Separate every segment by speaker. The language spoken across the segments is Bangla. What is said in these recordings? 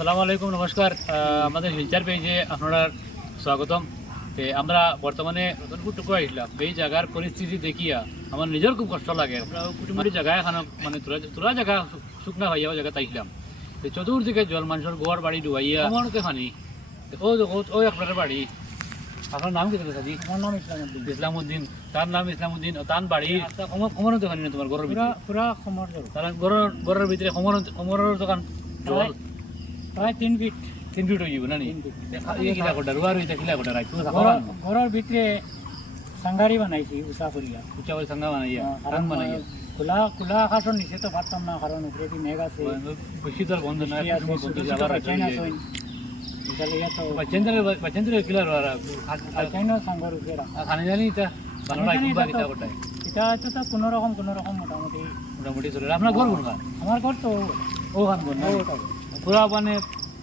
Speaker 1: আসসালামু আলাইকুম নমস্কার। আমাদের হিলচার পেজে আপনারা স্বাগতম। তে আমরা বর্তমানে রতনপুর টুকু আসলাম। এই জায়গার পরিস্থিতি দেখিয়া আমার নিজের খুব কষ্ট লাগে। আমরা কুটুমুটি জায়গায় এখন মানে তোরা জায়গা শুকনা হইয়া ওই জায়গাতে আসলাম। তো চতুর্দিকে জল মানুষের গোয়ার বাড়ি ডুবাইয়া আমারকে ফানি ও ও- আপনার বাড়ি। আপনার নাম কি সাজি?
Speaker 2: আমার নাম ইসলামউদ্দিন।
Speaker 1: ইসলামউদ্দিন। তার নাম ইসলামউদ্দিন তার বাড়ি কমর দোকান না তোমার ঘরের ভিতরে?
Speaker 2: পুরা জল
Speaker 1: তার ঘরের ঘরের ভিতরে কমর কমরের দোকান। জল
Speaker 2: তিন ফিট
Speaker 1: তিন ফিট হয়ে যাবে না? কোটা কোটা
Speaker 2: ঘরের ভিতরে সাংগারি বানাইছি উষা করিয়া।
Speaker 1: উচ্চা ওই সঙ্গা বানাইয়া
Speaker 2: কারণ
Speaker 1: বানাইয়া।
Speaker 2: খোলা খোলা আকাশের নিচে তো পারতাম না কারণ উপরে দি মেঘ আছে।
Speaker 1: বেশি তোর বন্ধ না
Speaker 2: আছে। এখানে ইয়া তো
Speaker 1: বাচ্চেন্দ্র বাচ্চেন্দ্র
Speaker 2: উপরে
Speaker 1: খানে জানি কুবা
Speaker 2: এটা তো কোনো রকম কোনো রকম মোটামুটি
Speaker 1: মোটামুটি চলে। আপনার ঘর কোন খান
Speaker 2: আমার ঘর তো
Speaker 1: ও খান কোন
Speaker 2: ওটা।
Speaker 1: পুরা মানে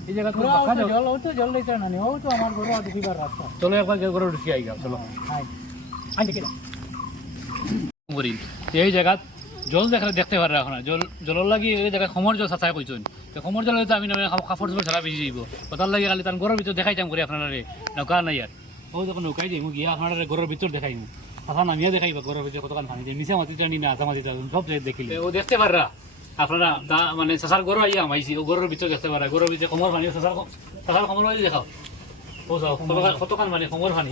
Speaker 1: এই জায়গা
Speaker 2: পুরা
Speaker 1: যাও।
Speaker 2: জল ও তো জল লইতে না নি, ও আমার ঘর আর ঢুকিবার রাস্তা।
Speaker 1: চলো একবার ঘরে ঢুকি আই গাও চলো।
Speaker 2: হাই আই দেখি। না
Speaker 1: এই জায়গাত জল দেখা দেখতে পারে এখন জল জলের লাগি এই জায়গায় সমর জল চাচাই কইছেন। তো সমর জল হয়তো আমি কাপড় চোপড় সারা ভিজি যাব কথার লাগে খালি তার ঘরের ভিতর দেখাইতাম করে আপনারা নৌকা নাই আর। ও যখন নৌকাই যাই গিয়া আপনারা ঘরের ভিতর দেখাইমু কথা নামিয়া দেখাইবা ঘরের ভিতর কতক্ষণ যায়। নিচে মাটি টানি না আধা মাটি সব দেখিলে। ও দেখতে পাররা? আপনারা তা মানে চাচার ঘর আইয়া আমাইছি ও ঘরের ভিতর দেখতে পারা ঘরের ভিতরে কমর পানি চাচার চাচার কমর পানি দেখাও ও চাও কতখান- মানে কমর পানি।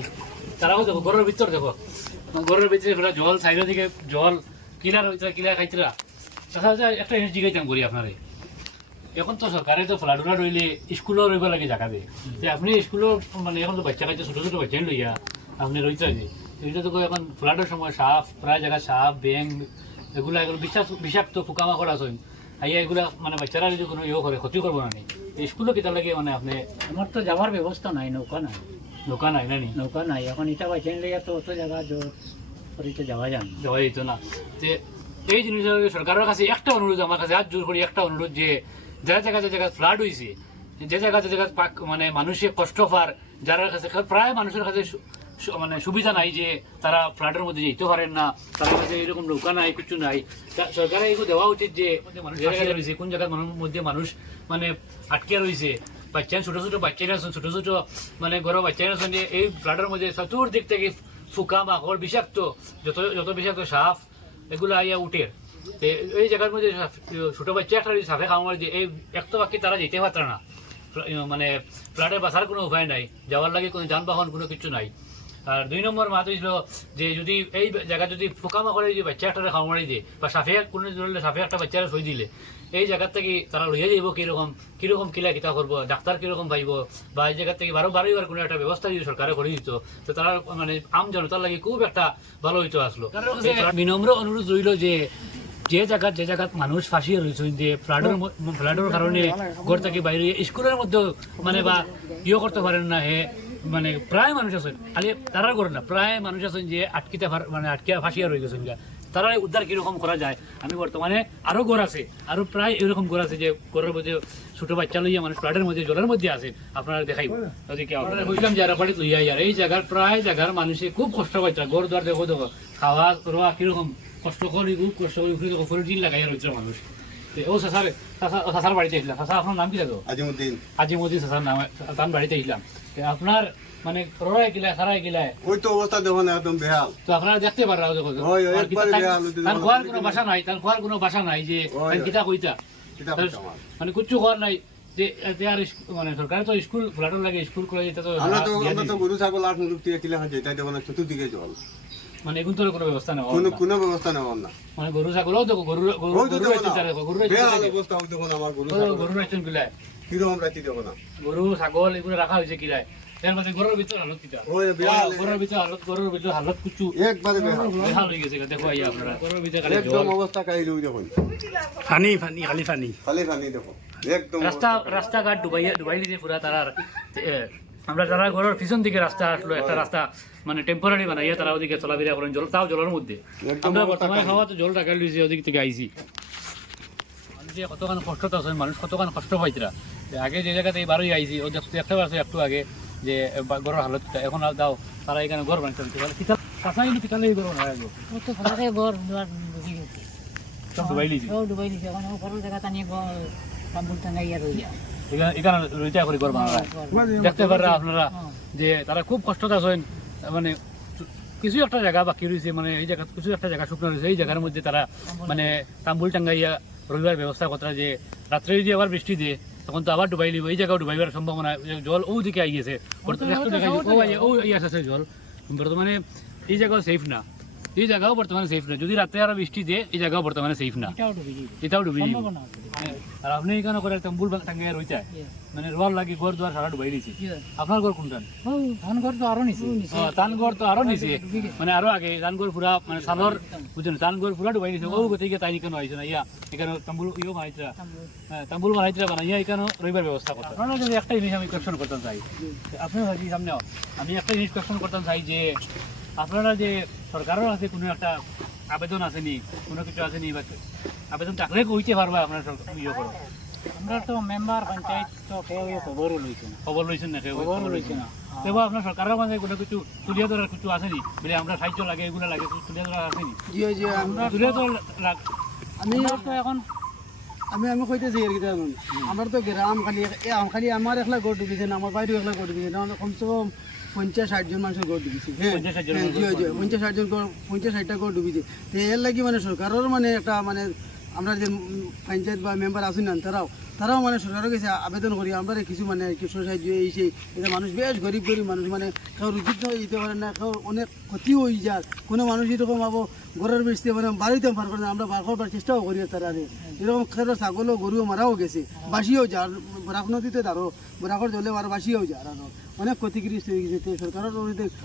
Speaker 1: তারাও দেখো ঘরের ভিতর দেখো ঘরের ভিতরে পুরা জল সাইডের দিকে জল কিলার হইতে কিলার খাইতরা তাছাড়া একটা জিনিস জিজ্ঞাসা করি আপনারে এখন তো সরকারে তো ফ্লাডুরা রইলে স্কুলও রইব লাগে জায়গা দিয়ে যে আপনি স্কুলও মানে এখন তো বাচ্চা কাছে ছোটো ছোটো বাচ্চাই লইয়া আপনি রইতে যে। এটা তো এখন ফ্লাডের সময় সাপ প্রায় জায়গা সাপ ব্যাং এগুলা এগুলো বিষাক্ত বিষাক্ত পোকামাকড় আছে। আইয়া এগুলা মানে বাচ্চারা যদি কোনো ইয়ে করে ক্ষতি করব না নি স্কুলও লাগে মানে আপনি
Speaker 2: আমার তো যাওয়ার ব্যবস্থা নাই নৌকা নাই।
Speaker 1: দোকান নাই না
Speaker 2: নৌকা নাই এখন এটা বাঁচাইন লইয়া তো অত জায়গা জোর করিতে যাওয়া যায় না।
Speaker 1: দেওয়া যেত না। যে এই জিনিসের সরকারের কাছে একটা অনুরোধ আমার কাছে হাত জোর করি একটা অনুরোধ যে যারা জায়গা যে জায়গা ফ্লাড হয়েছে যে জায়গা যে জায়গা পাক- মানে মানুষের কষ্ট পার যারা কাছে প্রায় মানুষের কাছে মানে সুবিধা নাই যে তারা ফ্ল্যাটের মধ্যে যেতে পারেন না তার কাছে এরকম নৌকা নাই কিছু নাই। তা- সরকারের এগুলো দেওয়া উচিত যে রয়েছে কোন জায়গার মানুষের মধ্যে মানুষ মানে আটকে রয়েছে। বাচ্চা ছোট ছোট বাচ্চারা আছেন ছোট ছোট মানে ঘর বাচ্চারা আছেন যে এই ফ্ল্যাটের মধ্যে চতুর্দিক থেকে ফুকা মাকড় বিষাক্ত যত যত বিষাক্ত সাপ এগুলো আইয়া উঠে। তে এই জায়গার মধ্যে ছোট বাচ্চা একটা সাপে খাওয়ার দিয়ে এই একটা বাকি তারা যেতে পারত না। মানে ফ্ল্যাটে বাসার কোনো উপায় নাই যাওয়ার লাগে কোনো যানবাহন কোনো কিছু নাই। আর দুই নম্বর মাত হয়েছিল যে যদি এই জায়গা যদি পোকামাকড়ে যদি বাচ্চা একটা খাওয়ারি দিয়ে বা সাফে কোনো ধরলে সাফে একটা বাচ্চারা থই দিলে এই জায়গার থেকে তারা লইয়া যাইব কীরকম কীরকম কিলা কিতা করব ডাক্তার কীরকম পাইব বা এই জায়গার থেকে বারো বারোবার কোনো একটা ব্যবস্থা যদি সরকারে করে দিত তো তারা মানে আম জনতার লাগে খুব একটা ভালো হইতো আসলো। বিনম্র অনুরোধ রইল যে যে জায়গাত যে জায়গাত মানুষ ফাঁসিয়ে রয়েছে যে ফ্লাডের ফ্লাডের কারণে ঘর থেকে বাইরে স্কুলের মধ্যে মানে বা ইয়ে করতে পারেন না হে মানে প্রায় মানুষ আছেন। খালি তারা করে না, প্রায় মানুষ আছেন যে আটকিতে মানে আটকিয়া ফাঁসিয়া রয়ে গেছেন। তারা উদ্ধার কীরকম করা যায়? আমি বর্তমানে আরও ঘর আছে, আরও প্রায় এরকম ঘর আছে যে ঘরের মধ্যে ছোট বাচ্চা লইয়া মানুষ ফ্লাডের মধ্যে, জলের মধ্যে আছে আপনারা দেখাইব। যদি আপনারা বুঝলাম যে আরাপাড়ি লইয়া আর এই জায়গার প্রায় জায়গার মানুষে খুব কষ্ট পাইছে। ঘর দ্বার দেখো দেখো, খাওয়া, রোয়া কীরকম কষ্ট করি, খুব কষ্ট করি উপরে দেখো ফরির লাগাইয়া রয়েছে মানুষ। ও সাসার সাসার বাড়িতে এসলাম সাসা আপনার নাম কি লাগো
Speaker 3: আজিমুদ্দিন
Speaker 1: আজিমুদ্দিন সাসার নাম তার বাড়িতে এসলাম আপনার মানে
Speaker 3: ওই তো অবস্থা একদম বেহাল
Speaker 1: তো আপনারা দেখতে পারা দেখো তার খোয়ার কোনো বাসা নাই তার খোয়ার কোনো বাসা নাই যে। কিতা কইতা? মানে কিচ্ছু খোয়ার নাই মানে সরকার তো স্কুল ফ্লাটের লাগে স্কুল এটা তো
Speaker 3: আমরা। গরু ছাগল আট মুলুক দিয়ে কিলা তাই চতুর্দিকে জল
Speaker 1: মানে এখন তো আর কোনো ব্যবস্থা নেই
Speaker 3: কোনো কোনো ব্যবস্থা নেওয়া না।
Speaker 1: মানে গরু ছাগলও দেখো গরু গরু গরু
Speaker 3: না।
Speaker 1: তারা গরু
Speaker 3: বেহাল
Speaker 1: রাখছে
Speaker 3: অবস্থা ওই দেখো আমার গরু
Speaker 1: গরু
Speaker 3: ছাগল।
Speaker 1: গরু রাখছেন কিলায়
Speaker 3: কীরকম রাখছি দেখো না।
Speaker 1: গরু ছাগল এগুলো রাখা হয়েছে কিলায় এর মধ্যে গরুর ভিতর হালত কিটা
Speaker 3: ওই বেহাল
Speaker 1: গরুর ভিতর হালত গরুর ভিতর হালত কুচু।
Speaker 3: একবারে বেহাল
Speaker 1: বেহাল হয়ে গেছে দেখো আইয়া আপনারা গরুর ভিতরে খালি
Speaker 3: একদম অবস্থা কাহিল ওই দেখুন।
Speaker 4: ফানি ফানি খালি ফানি।
Speaker 3: খালি পানি দেখো। একদম
Speaker 1: রাস্তা রাস্তাঘাট ডুবাইয়া ডুবাই দিছে পুরা তারার এ, আমরা যারা ঘরের পিছন দিকে রাস্তা আসলো একটা রাস্তা মানে টেম্পোরারি বানাইয়া তারা ওদিকে চলাফেরা করেন জল তাও জলের মধ্যে। আমরা বর্তমানে খাওয়া তো জল টাকা লইছে ওদিক থেকে আইছি। মানুষে কতখান কষ্ট তো আছে মানুষ কতখান কষ্ট পাইতরা যে আগে যে জায়গাতে এই বারোই আইছি ও দেখতে একটা বার একটু আগে যে ঘরের হালত এখন আর দাও তারা এখানে ঘর বানিয়ে চলছে বলে কিতা কাঁচা কিন্তু কিতালে ঘর হয়ে গেল
Speaker 2: তো ঘর
Speaker 1: সব ডুবাই লিছি
Speaker 2: ও ডুবাই দিছে এখন ঘরের জায়গা টানিয়ে ঘর কাম্বুল টাঙ্গাইয়া রইয়া।
Speaker 1: এখানে এখানে রইতে করে করবা দেখতে পারা আপনারা যে তারা খুব কষ্ট আছেন মানে কিছু একটা জায়গা বাকি রয়েছে মানে এই জায়গা কিছু একটা জায়গা শুকনো রয়েছে এই জায়গার মধ্যে তারা মানে তাম্বুল টাঙ্গাইয়া রবিবার ব্যবস্থা করতে যে রাত্রে যদি আবার বৃষ্টি দিয়ে তখন তো আবার ডুবাই লিব। এই জায়গাও ডুবাইবার সম্ভাবনা জল ও দিকে আই গেছে আই- ও আই আসছে জল। বর্তমানে এই জায়গাও সেফ না। এই জায়গাও বর্তমানে সেফ না। যদি রাত্রে আরও বৃষ্টি দিয়ে এই জায়গাও বর্তমানে সেফ না।
Speaker 2: এটাও ডুবে যাবে আছে।
Speaker 1: আর আপনি এখানে করে তাম্বুল টাঙ্গাইয়া রইতে মানে রোয়ার লাগি ঘর দুয়ার সারা ডুবাই দিয়েছে আপনার ঘর কোনটা?
Speaker 2: ধান ঘর তো আরও নিছে
Speaker 1: তানগড় তো আরও নিচে। মানে আরও আগে তানগড় পুরা মানে সালর বুঝছেন তানগড় পুরা ডুবাই নিছে ও গতি তাই কেন আইছে না ইয়া এখানে তাম্বুল ইও বানাইছিলা হ্যাঁ, তাম্বুল বানাইছিলা বানাইয়া এখানে রইবার ব্যবস্থা করতে। আপনারা যদি একটা জিনিস আমি কোয়েশ্চন করতে চাই আপনি সামনে আমি একটা জিনিস কোয়েশ্চন করতে চাই যে আপনারা যে সরকারের আছে কোনো একটা আবেদন আসেনি কোনো কিছু আসেনি বা আবেদন থাকলে কইতে পারবা আপনারা সরকার ইয়ে করো
Speaker 2: আমরা তো মেম্বার পঞ্চায়েত তো কেউ খবরও লইছে না
Speaker 1: খবর লইছেন না কেউ
Speaker 2: খবরও লইছে না
Speaker 1: তেও আপনার সরকারের মাঝে কোনো কিছু তুলিয়া ধরার কিছু আসেনি বলে আমরা সাহায্য লাগে এগুলো লাগে তুলিয়া ধরার আসেনি
Speaker 5: আমরা
Speaker 1: তুলিয়া ধর
Speaker 5: আমি
Speaker 2: তো এখন
Speaker 5: আমি আমি কইতেছি আর কি জানুন আমার তো গ্রাম খালি খালি আমার একলা গড় ডুবিছে না আমার বাইরেও একলা গড় ডুবিছে না কমসে কম পঞ্চাশ ষাট জন মানুষের গড় ডুবিছে হ্যাঁ
Speaker 1: পঞ্চাশ ষাট জন
Speaker 5: হ্যাঁ, পঞ্চাশ ষাটটা গড় ডুবিছে। তো এর লাগি মানে সরকারের মানে একটা মানে আমরা যে পঞ্চায়েত বা মেম্বার আছেন না তারাও তারাও মানে সরকারের কাছে আবেদন করি আমরা কিছু মানে কিছু সাহায্য এই সেই এটা মানুষ বেশ গরিব গরিব মানুষ মানে কেউ রুজিত হয়ে যেতে পারে না কেউ অনেক ক্ষতি হয়ে যায়। কোনো মানুষ এরকম আবো ঘরের বেশতে মানে বাড়িতে বার করে না আমরা বার করবার চেষ্টাও করি তারা এরকম খেলো ছাগলও গরুও মারাও গেছে বাসিও যায় আর বরাক নদীতে তারও বরাকর জলে আর বাসিও যায় আর। অনেক ক্ষতিগ্রস্ত হয়ে গেছে সরকারের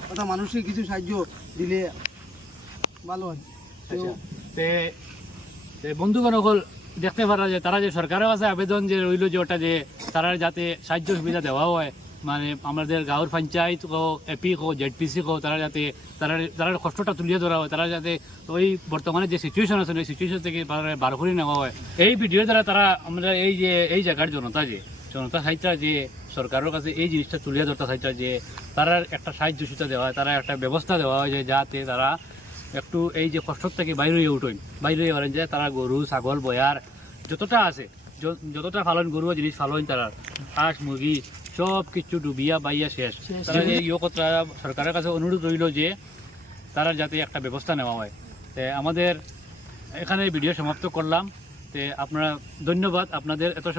Speaker 5: কথা মানুষকে কিছু সাহায্য দিলে ভালো হয়।
Speaker 1: আচ্ছা। তে বন্ধুগণ সকল দেখতে পারা যে তারা যে সরকারের কাছে আবেদন যে রইল যে ওটা যে তারা যাতে সাহায্য সুবিধা দেওয়া হয়। মানে আমাদের গাঁৱৰ পঞ্চায়েত কো, এপি কো, জেডপিসি কো, তারা যাতে, তারা তারা কষ্টটা তুলিয়ে ধরা হয়, তারা যাতে ওই বর্তমানে যে সিচুয়েশন আছে, ওই সিচুয়েশন থেকে বার করে নেওয়া হয়। এই ভিডিও দ্বারা তারা আমরা এই যে, এই জায়গার জনতা যে, জনতা সাহিত্যা যে সরকারের কাছে এই জিনিসটা তুলিয়ে ধরতে সাহিত্যা যে তারা একটা সাহায্য সুবিধা দেওয়া হয়, তারা একটা ব্যবস্থা দেওয়া হয় যে যাতে তারা একটু এই যে কষ্ট থেকে বাইরে হয়ে উঠেন। বাইরে হয়ে যে তারা গরু ছাগল বয়ার যতটা আছে যতটা ফালন গরু জিনিস ফালন তারা হাঁস মুরগি সব কিছু ডুবিয়া বাইয়া শেষ। তারা সরকারের কাছে অনুরোধ রইল যে তারা যাতে একটা ব্যবস্থা নেওয়া হয়। তে আমাদের এখানে ভিডিও সমাপ্ত করলাম। তে আপনারা ধন্যবাদ। আপনাদের এত সময়